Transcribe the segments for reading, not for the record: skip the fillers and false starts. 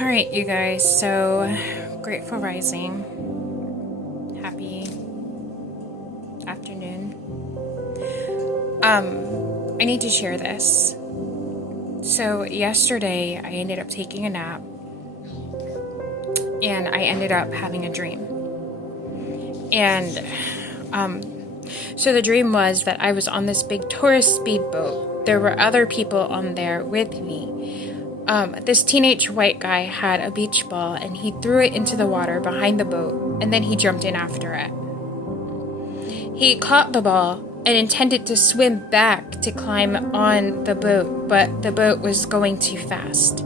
Alright, you guys, so grateful rising. Happy afternoon. I need to share this. So yesterday I ended up taking a nap and I ended up having a dream. And so the dream was that I was on this big tourist speedboat. There were other people on there with me. This teenage white guy had a beach ball and he threw it into the water behind the boat and then he jumped in after it. He caught the ball and intended to swim back to climb on the boat, but the boat was going too fast.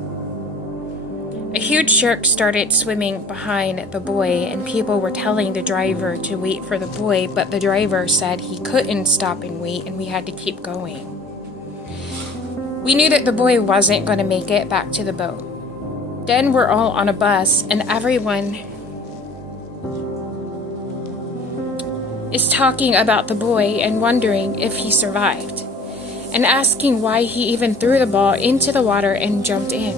A huge shark started swimming behind the boy and people were telling the driver to wait for the boy, but the driver said he couldn't stop and wait and we had to keep going. We knew that the boy wasn't going to make it back to the boat. Then we're all on a bus and everyone is talking about the boy and wondering if he survived and asking why he even threw the ball into the water and jumped in.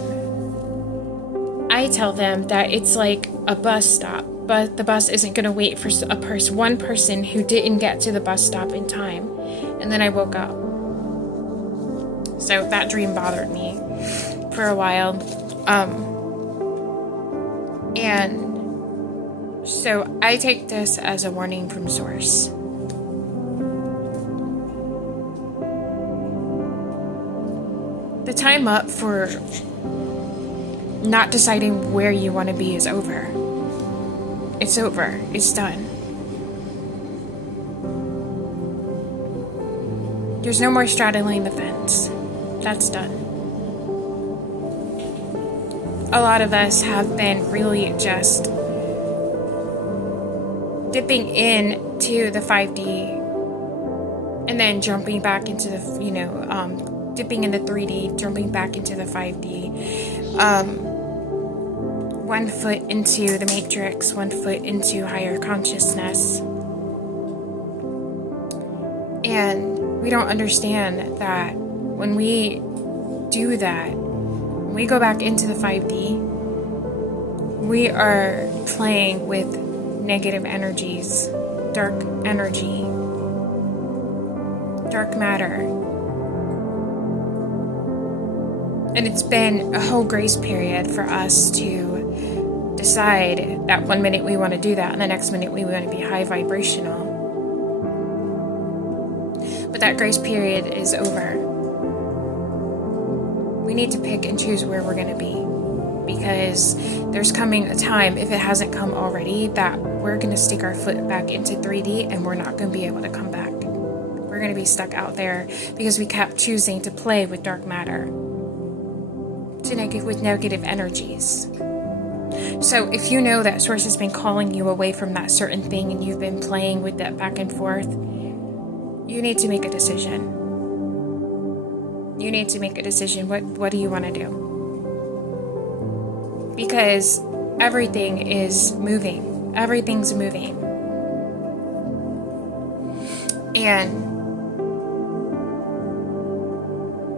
I tell them that it's like a bus stop, but the bus isn't going to wait for one person who didn't get to the bus stop in time. And then I woke up. So that dream bothered me for a while. And so I take this as a warning from Source. The time up for not deciding where you want to be is over. It's over. It's done. There's no more straddling the fence. That's done. A lot of us have been really just dipping into the 5D and then jumping back into the, dipping in the 3D, jumping back into the 5D. One foot into the matrix, one foot into higher consciousness. And we don't understand that when we do that, when we go back into the 5D, we are playing with negative energies, dark energy, dark matter. And it's been a whole grace period for us to decide that one minute we want to do that and the next minute we want to be high vibrational. But that grace period is over. We need to pick and choose where we're going to be, because there's coming a time, if it hasn't come already, that we're going to stick our foot back into 3D and we're not going to be able to come back. We're going to be stuck out there because we kept choosing to play with dark matter, with negative energies. So if you know that Source has been calling you away from that certain thing and you've been playing with that back and forth, you need to make a decision. You need to make a decision. What do you want to do? Because everything is moving. Everything's moving. And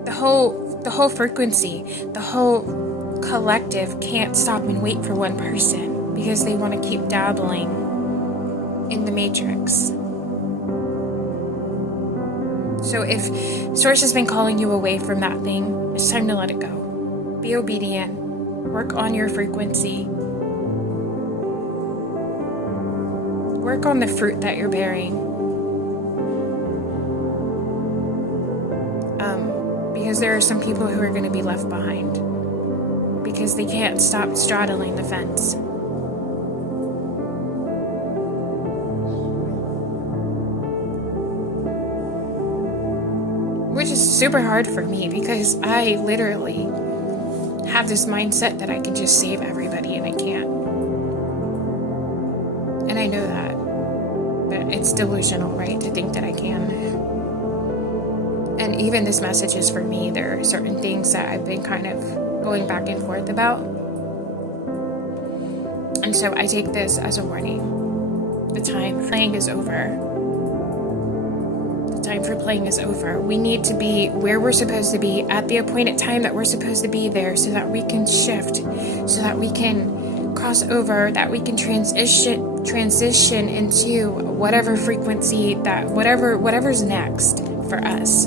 the whole frequency, the whole collective can't stop and wait for one person because they want to keep dabbling in the matrix. So if Source has been calling you away from that thing, it's time to let it go. Be obedient. Work on your frequency. Work on the fruit that you're bearing. Because there are some people who are going to be left behind because they can't stop straddling the fence. Which is super hard for me because I literally have this mindset that I can just save everybody and I can't. And I know that. But it's delusional, right, to think that I can. And even this message is for me. There are certain things that I've been kind of going back and forth about. And so I take this as a warning. The time playing is over. The time for playing is over. We need to be where we're supposed to be at the appointed time that we're supposed to be there, so that we can shift, so that we can cross over, that we can transition into whatever frequency that whatever's next for us,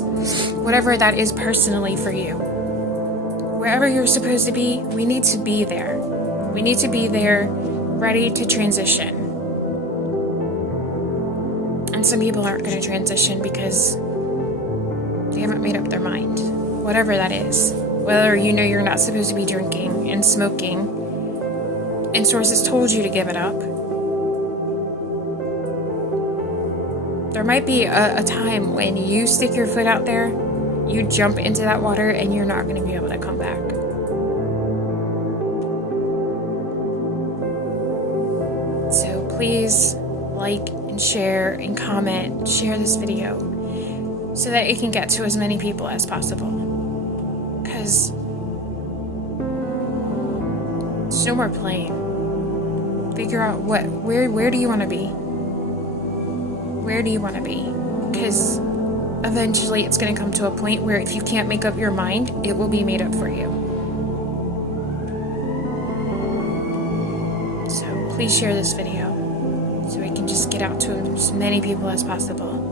whatever that is personally for you. Wherever you're supposed to be, we need to be there. We need to be there, ready to transition. And some people aren't going to transition because they haven't made up their mind. Whatever that is. Whether you know you're not supposed to be drinking and smoking, and sources told you to give it up. There might be a time when you stick your foot out there, you jump into that water, and you're not going to be able to come back. So please like and share and comment, share this video so that it can get to as many people as possible. Because there's no more playing. Figure out where do you want to be? Where do you want to be? Because eventually it's going to come to a point where if you can't make up your mind, it will be made up for you. So please share this video so we can just get out to as many people as possible.